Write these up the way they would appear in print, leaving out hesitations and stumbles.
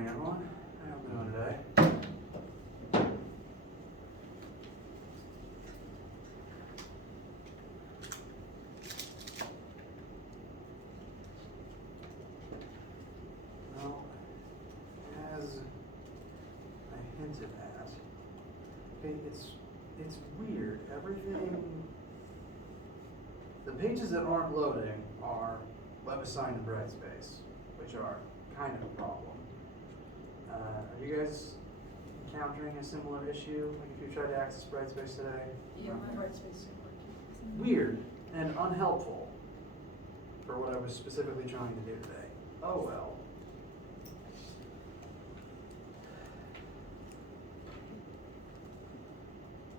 morning, everyone. How are you doing today? Well, as I hinted at, okay, it's weird. Everything, the pages that aren't loading are WebAssign and Brightspace, which are kind of a problem. Are you guys encountering a similar issue? Like if you tried to access Brightspace today? Yeah, my Brightspace isn't working. Weird and unhelpful for what I was specifically trying to do today. Oh well.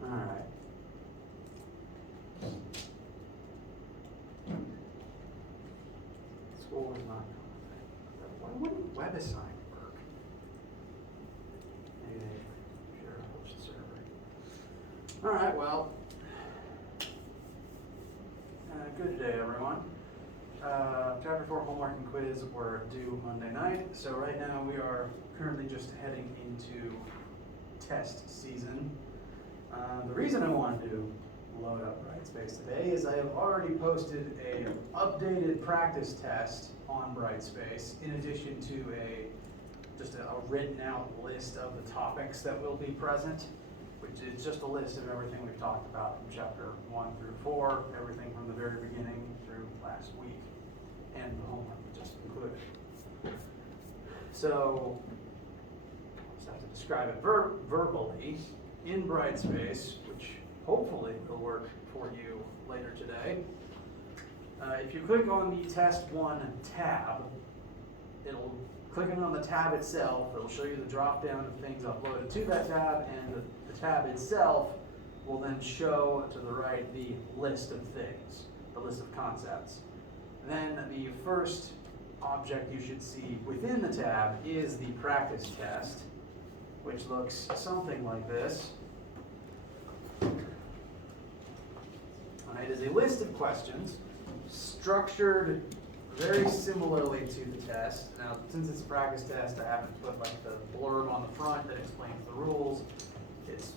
Alright. School is not coming. Why wouldn't WebAssign work? Maybe they share a host server. Alright, well. Good day, everyone. Chapter 4 homework and quiz were due Monday night, so right now we are currently just heading into test season. The reason I wanted to load up Brightspace today is I have already posted a updated practice test on Brightspace in addition to just a written out list of the topics that will be present, which is just a list of everything we've talked about from chapter 1 through 4, everything from the very beginning through last week, and the homework we just included. So, I'll just have to describe it verbally in Brightspace, which hopefully will work for you later today. If you click on the Test 1 tab, clicking on the tab itself, it'll show you the drop down of things uploaded to that tab, and the tab itself will then show to the right the list of things, the list of concepts. Then the first object you should see within the tab is the practice test, which looks something like this. It is a list of questions structured very similarly to the test. Now, since it's a practice test, I haven't put like the blurb on the front that explains the rules. It's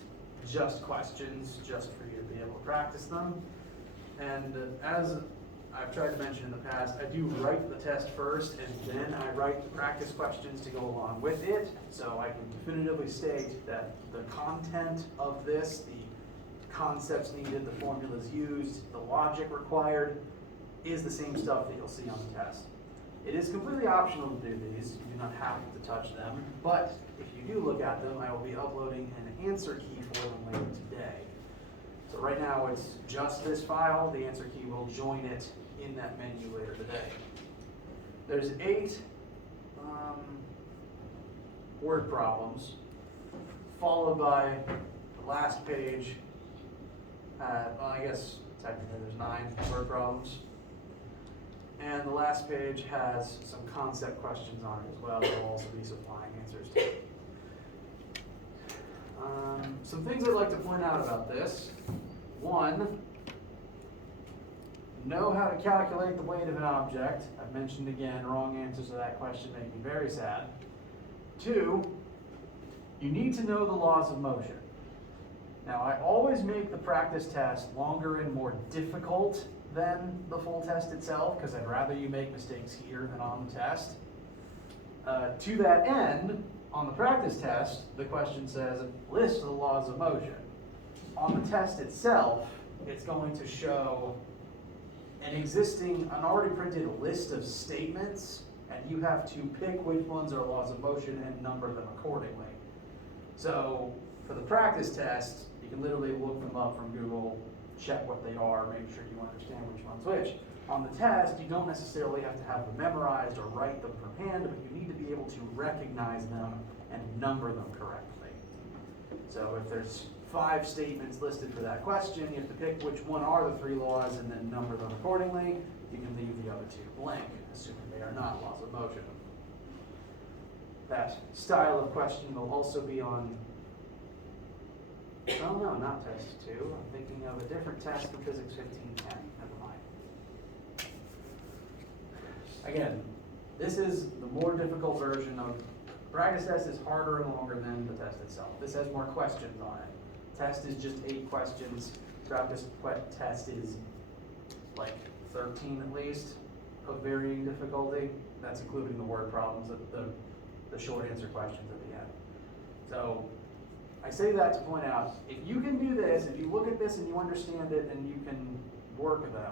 just questions, just for you to be able to practice them. And as I've tried to mention in the past, I do write the test first, and then I write the practice questions to go along with it. So I can definitively state that the content of this, the concepts needed, the formulas used, the logic required, is the same stuff that you'll see on the test. It is completely optional to do these. You do not have to touch them, but if you do look at them, I will be uploading an answer key for them later today. So right now it's just this file. The answer key will join it in that menu later today. There's 8 word problems, followed by the last page. Well, I guess technically there's 9 word problems. And the last page has some concept questions on it as well that will also be supplying answers to. Some things I'd like to point out about this. 1, know how to calculate the weight of an object. I've mentioned again, wrong answers to that question make me very sad. 2, you need to know the laws of motion. Now, I always make the practice test longer and more difficult than the full test itself, because I'd rather you make mistakes here than on the test. To that end, on the practice test, the question says, list the laws of motion. On the test itself, it's going to show an already printed list of statements, and you have to pick which ones are laws of motion and number them accordingly. So, for the practice test, you can literally look them up from Google, check what they are, make sure you understand which one's which. On the test, you don't necessarily have to have them memorized or write them from hand, but you need to be able to recognize them and number them correctly. So if there's 5 statements listed for that question, you have to pick which one are the 3 laws and then number them accordingly. You can leave the other 2 blank, assuming they are not laws of motion. That style of question will also be on, oh no, not test 2. I'm thinking of a different test from Physics 1500. Never mind. Again, this is the more difficult version of Practice test is harder and longer than the test itself. This has more questions on it. Test is just 8 questions. Practice test is like 13 at least, of varying difficulty. That's including the word problems, the short answer questions at the end. So I say that to point out, if you can do this, if you look at this and you understand it and you can work them,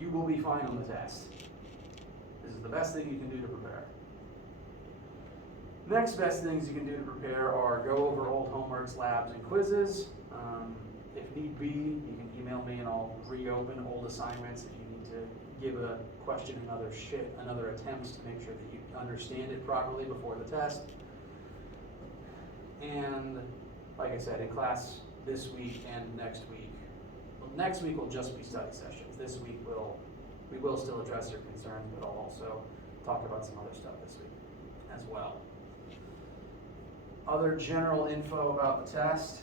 you will be fine on the test. This is the best thing you can do to prepare. Next best things you can do to prepare are go over old homeworks, labs, and quizzes. If need be, you can email me and I'll reopen old assignments if you need to give a question another attempt to make sure that you understand it properly before the test. And like I said, in class this week and next week, well, next week will just be study sessions. This week we will still address your concerns, but I'll also talk about some other stuff this week as well. Other general info about the test.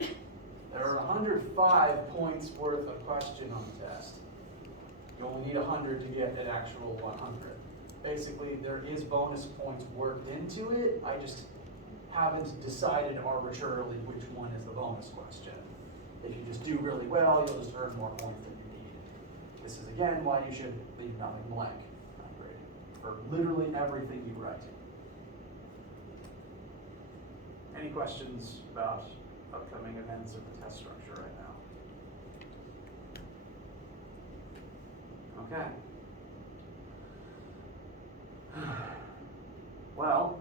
There are 105 points worth of question on the test. You only need 100 to get an actual 100. Basically, there is bonus points worked into it. I just haven't decided arbitrarily which one is the bonus question. If you just do really well, you'll just earn more points than you need. This is again why you should leave nothing blank on grading for literally everything you write. Any questions about upcoming events or the test structure right now? Okay. Well,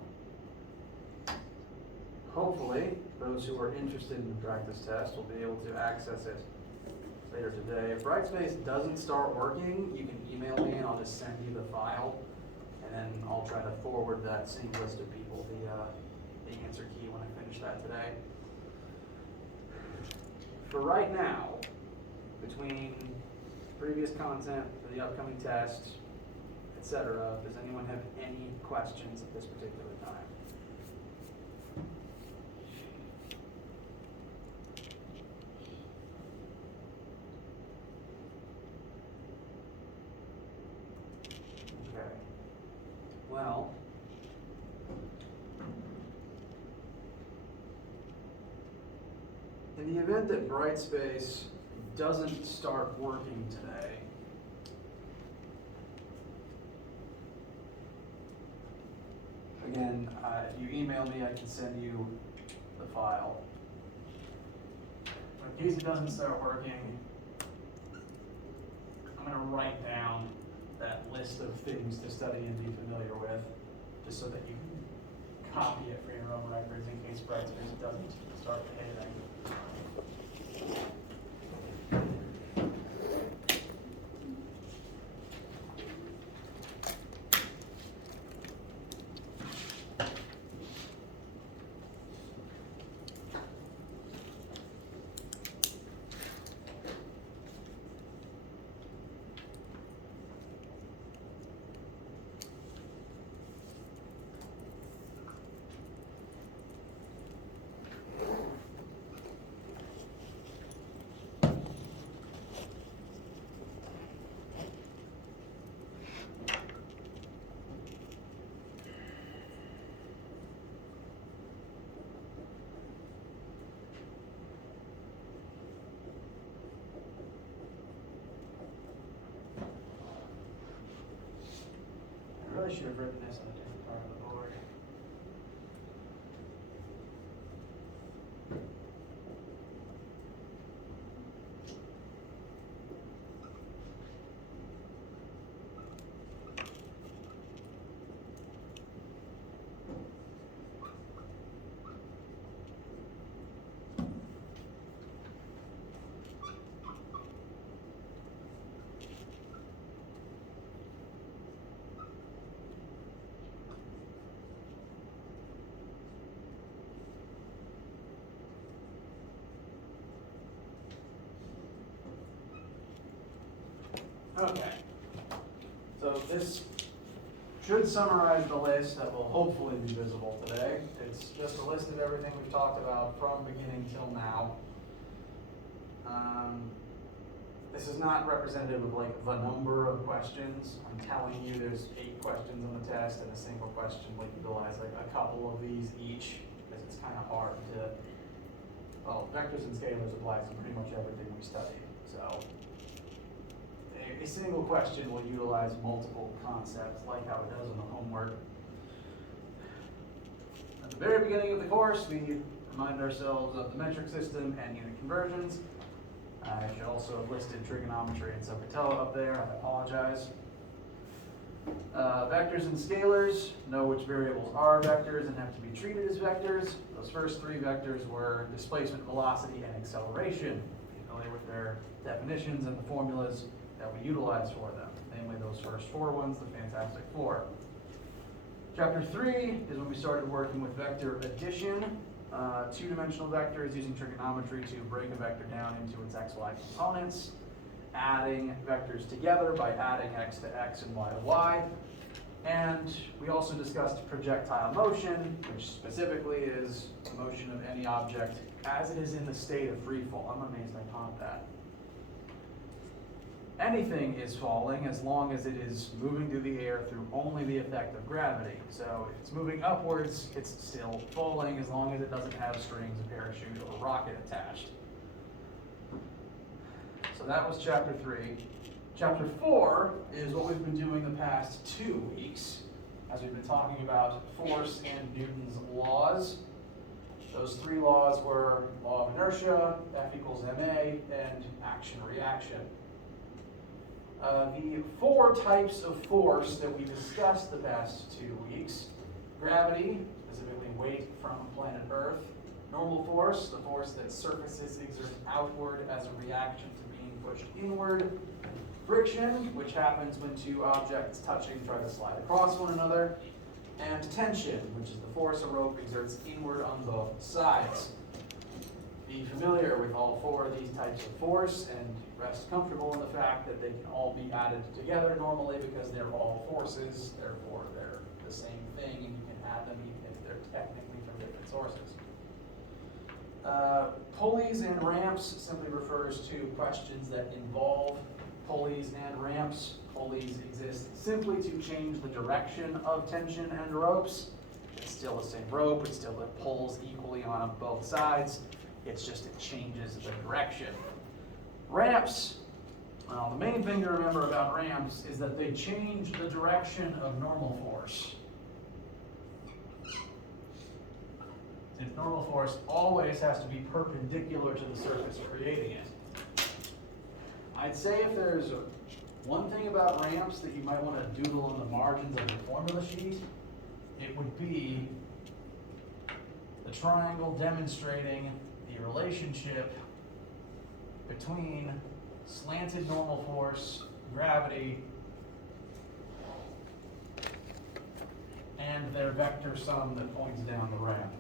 hopefully those who are interested in the practice test will be able to access it later today. If Brightspace doesn't start working, you can email me and I'll just send you the file, and then I'll try to forward that same list of people the answer key when I finish that today. For right now, between previous content for the upcoming test, etc., does anyone have any questions at this particular time? Okay. Well, in the event that Brightspace doesn't start working today, again, if you email me, I can send you the file. In case it doesn't start working, I'm going to write down that list of things to study and be familiar with, just so that you can copy it for your own records in case Brightspace doesn't start behaving. I really should have written this on a different part of the board. Okay, so this should summarize the list that will hopefully be visible today. It's just a list of everything we've talked about from beginning till now. This is not representative of like the number of questions. I'm telling you there's 8 questions on the test, and a single question will utilize like a couple of these each, because it's kind of hard to, well, vectors and scalars applies to pretty much everything we studied. So a single question will utilize multiple concepts like how it does in the homework. At the very beginning of the course, we remind ourselves of the metric system and unit conversions. I should also have listed trigonometry and subpatella up there. I apologize. Vectors and scalars know which variables are vectors and have to be treated as vectors. Those first 3 vectors were displacement, velocity, and acceleration. Be familiar with their definitions and the formulas that we utilize for them, namely those first 4 ones, the Fantastic Four. Chapter 3 is when we started working with vector addition, 2-dimensional vectors using trigonometry to break a vector down into its xy components, adding vectors together by adding x to x and y to y. And we also discussed projectile motion, which specifically is the motion of any object as it is in the state of free fall. I'm amazed I caught that. Anything is falling as long as it is moving through the air through only the effect of gravity. So if it's moving upwards, it's still falling as long as it doesn't have strings, a parachute, or a rocket attached. So that was chapter 3. Chapter 4 is what we've been doing the past 2 weeks, as we've been talking about force and Newton's laws. Those 3 laws were law of inertia, F equals ma, and action-reaction. The 4 types of force that we discussed the past 2 weeks: gravity, specifically weight from planet Earth; normal force, the force that surfaces exert outward as a reaction to being pushed inward; friction, which happens when 2 objects touching try to slide across one another; and tension, which is the force a rope exerts inward on both sides. Be familiar with all 4 of these types of force and rest comfortable in the fact that they can all be added together normally because they're all forces, therefore they're the same thing, and you can add them even if they're technically from different sources. Pulleys and ramps simply refers to questions that involve pulleys and ramps. Pulleys exist simply to change the direction of tension and ropes. It's still the same rope, it still pulls equally on both sides. It's just it changes the direction. Ramps, well, the main thing to remember about ramps is that they change the direction of normal force. Since normal force always has to be perpendicular to the surface creating it. I'd say if there's one thing about ramps that you might want to doodle on the margins of your formula sheet, it would be the triangle demonstrating the relationship between slanted normal force, gravity, and their vector sum that points down the ramp.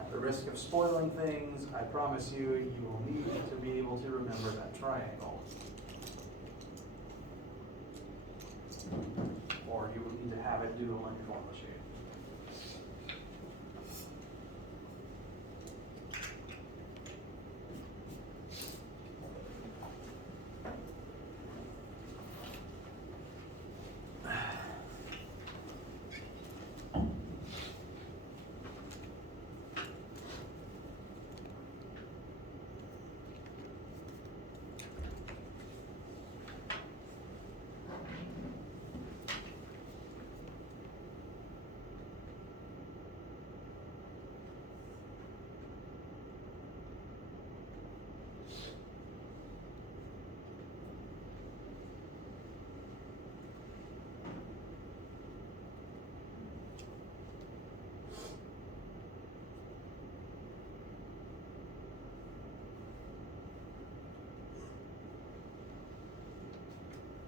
At the risk of spoiling things, I promise you, you will need to be able to remember that triangle. Or you will need to have it doodle on your formula sheet.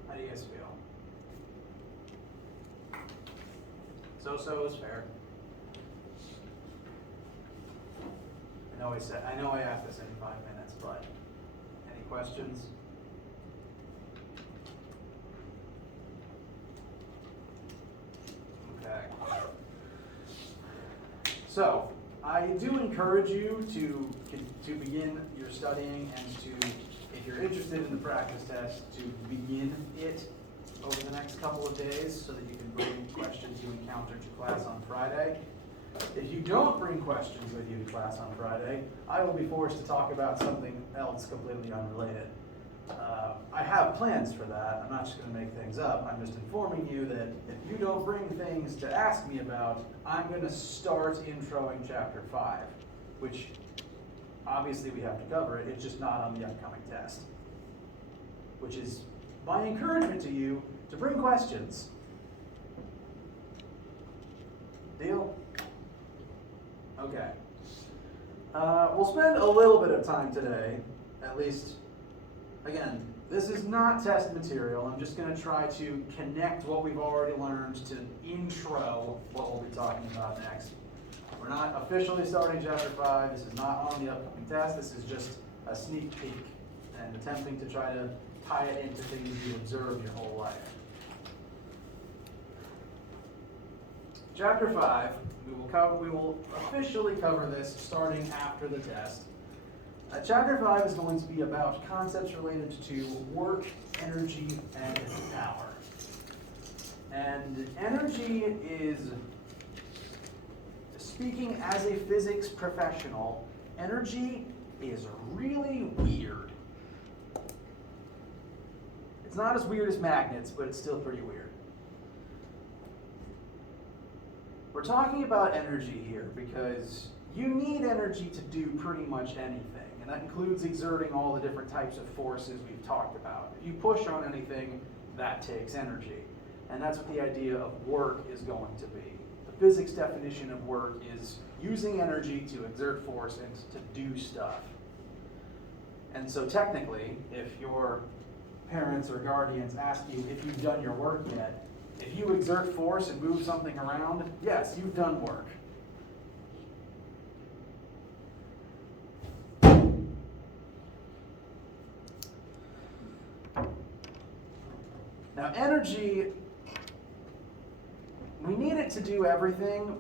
How do you guys feel? So is fair. I know I asked this in 5 minutes, but any questions? So, I do encourage you to begin your studying and to, if you're interested in the practice test, to begin it over the next couple of days so that you can bring questions you encountered to class on Friday. If you don't bring questions with you to class on Friday, I will be forced to talk about something else completely unrelated. I have plans for that. I'm not just going to make things up. I'm just informing you that if you don't bring things to ask me about, I'm going to start introing Chapter 5, which obviously we have to cover it. It's just not on the upcoming test, which is my encouragement to you to bring questions. Deal? Okay. We'll spend a little bit of time today, at least, again, this is not test material. I'm just going to try to connect what we've already learned to intro what we'll be talking about next. We're not officially starting Chapter 5. This is not on the upcoming test. This is just a sneak peek and attempting to try to tie it into things you observe your whole life. Chapter 5, we will officially cover this starting after the test. Chapter 5 is going to be about concepts related to work, energy, and power. And energy is, speaking as a physics professional, energy is really weird. It's not as weird as magnets, but it's still pretty weird. We're talking about energy here because you need energy to do pretty much anything, and that includes exerting all the different types of forces we've talked about. If you push on anything, that takes energy, and that's what the idea of work is going to be. The physics definition of work is using energy to exert force and to do stuff. And so technically, if your parents or guardians ask you if you've done your work yet, if you exert force and move something around, yes, you've done work. Now, energy, we need it to do everything,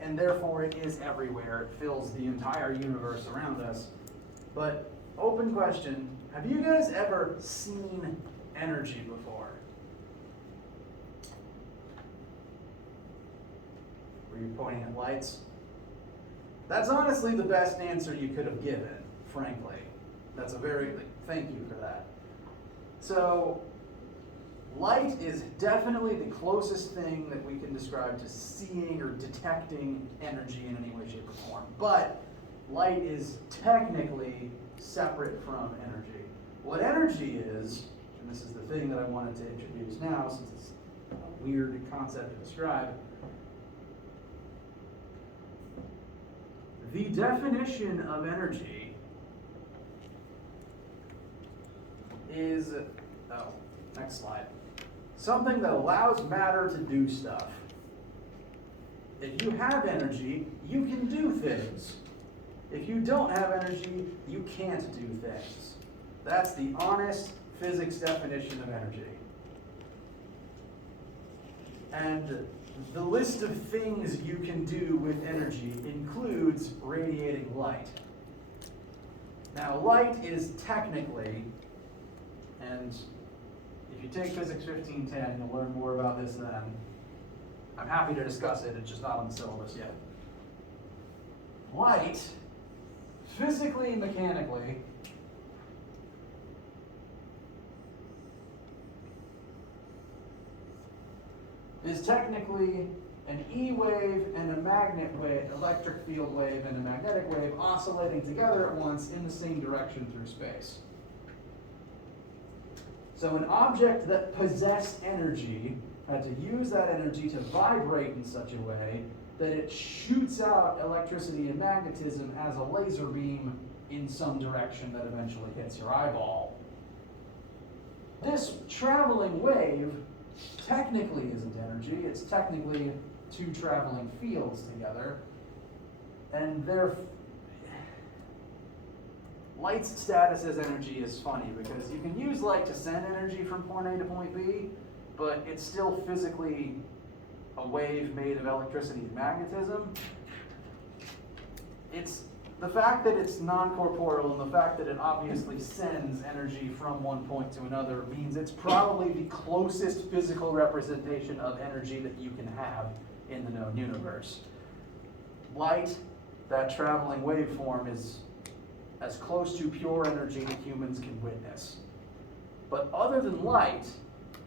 and therefore it is everywhere. It fills the entire universe around us. But, open question, have you guys ever seen energy before? Were you pointing at lights? That's honestly the best answer you could have given, frankly. That's a thank you for that. So, light is definitely the closest thing that we can describe to seeing or detecting energy in any way, shape, or form. But light is technically separate from energy. What energy is, and this is the thing that I wanted to introduce now since it's a weird concept to describe, the definition of energy is, next slide, something that allows matter to do stuff. If you have energy, you can do things. If you don't have energy, you can't do things. That's the honest physics definition of energy. And the list of things you can do with energy includes radiating light. Now, light is technically, and if you take Physics 1510, you'll learn more about this then. I'm happy to discuss it, it's just not on the syllabus yet. Light, physically and mechanically, is technically an E wave and a magnet wave, electric field wave and a magnetic wave oscillating together at once in the same direction through space. So an object that possessed energy had to use that energy to vibrate in such a way that it shoots out electricity and magnetism as a laser beam in some direction that eventually hits your eyeball. This traveling wave technically isn't energy, it's technically two traveling fields together, and light's status as energy is funny because you can use light to send energy from point A to point B, but it's still physically a wave made of electricity and magnetism. It's the fact that it's non-corporeal and the fact that it obviously sends energy from one point to another means it's probably the closest physical representation of energy that you can have in the known universe. Light, that traveling waveform, is as close to pure energy that humans can witness. But other than light,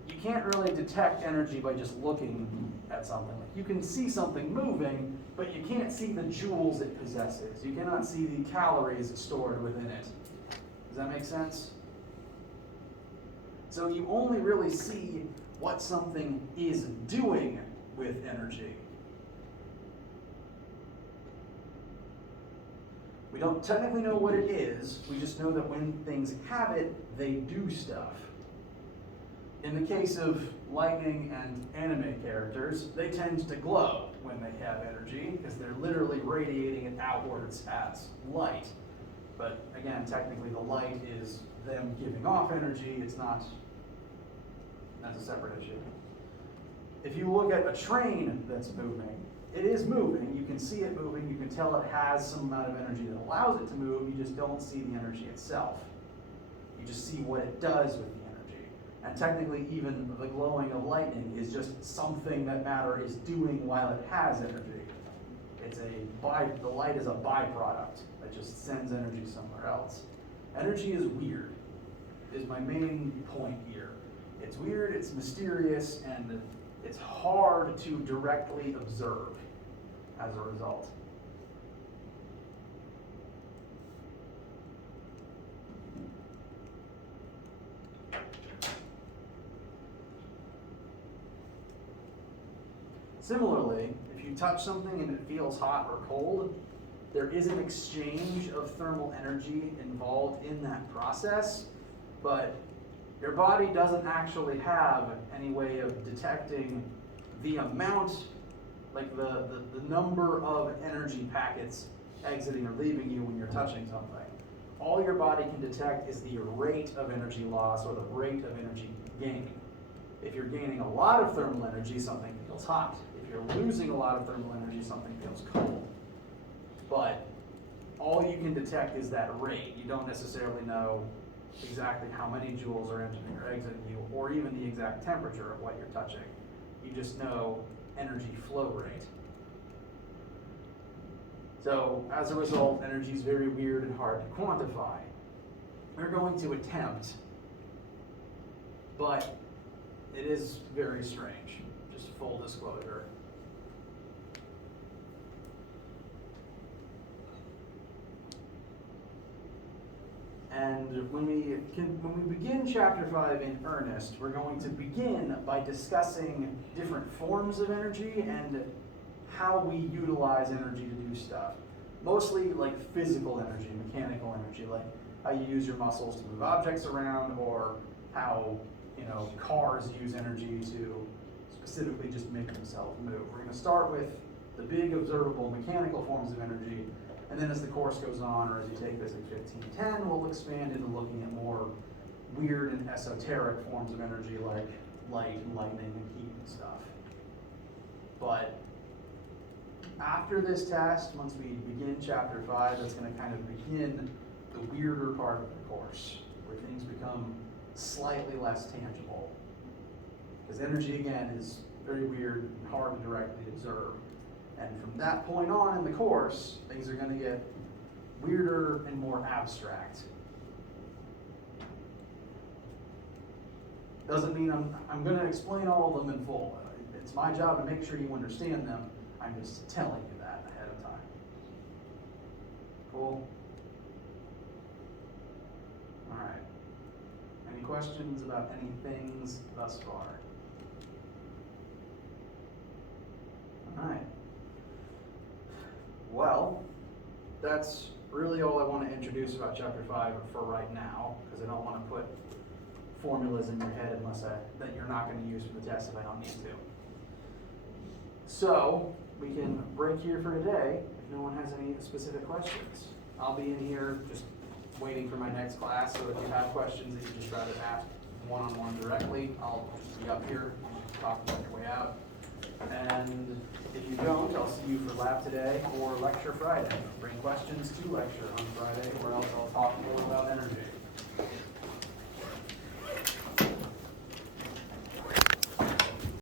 you can't really detect energy by just looking at something. Like, you can see something moving, but you can't see the joules it possesses. You cannot see the calories stored within it. Does that make sense? So you only really see what something is doing with energy. We don't technically know what it is, we just know that when things have it, they do stuff. In the case of lightning and anime characters, they tend to glow when they have energy, because they're literally radiating it outwards as light. But again, technically the light is them giving off energy, that's a separate issue. If you look at a train that's moving, it is moving, you can see it moving, you can tell it has some amount of energy that allows it to move, you just don't see the energy itself. You just see what it does with the energy. And technically even the glowing of lightning is just something that matter is doing while it has energy. The light is a byproduct that just sends energy somewhere else. Energy is weird, is my main point here. It's weird, it's mysterious, and it's hard to directly observe as a result. Similarly, if you touch something and it feels hot or cold, there is an exchange of thermal energy involved in that process, but your body doesn't actually have any way of detecting the amount, like the number of energy packets exiting or leaving you when you're touching something. All your body can detect is the rate of energy loss or the rate of energy gain. If you're gaining a lot of thermal energy, something feels hot. If you're losing a lot of thermal energy, something feels cold. But all you can detect is that rate. You don't necessarily know exactly how many joules are entering or exiting you, or even the exact temperature of what you're touching. You just know energy flow rate. So as a result, energy is very weird and hard to quantify. We're going to attempt, but it is very strange, just full disclosure. And when we begin chapter 5 in earnest, we're going to begin by discussing different forms of energy and how we utilize energy to do stuff. Mostly like physical energy, mechanical energy, like how you use your muscles to move objects around, or how, cars use energy to specifically just make themselves move. We're going to start with the big observable mechanical forms of energy, and then as the course goes on, or as you take Physics 1510, we'll expand into looking at more weird and esoteric forms of energy like light and lightning and heat and stuff. But after this test, once we begin chapter 5, that's going to kind of begin the weirder part of the course, where things become slightly less tangible. Because energy, again, is very weird and hard to directly observe. And from that point on in the course, things are going to get weirder and more abstract. Doesn't mean I'm going to explain all of them in full. It's my job to make sure you understand them. I'm just telling you that ahead of time. Cool? All right. Any questions about any things thus far? All right. Well, that's really all I want to introduce about chapter 5 for right now, because I don't want to put formulas in your head that you're not going to use for the test if I don't need to. So we can break here for today if no one has any specific questions. I'll be in here just waiting for my next class, so if you have questions that you just rather ask one-on-one directly, I'll just be up here and talk about your way out. And if you don't, I'll see you for lab today or lecture Friday. Bring questions to lecture on Friday, or else I'll talk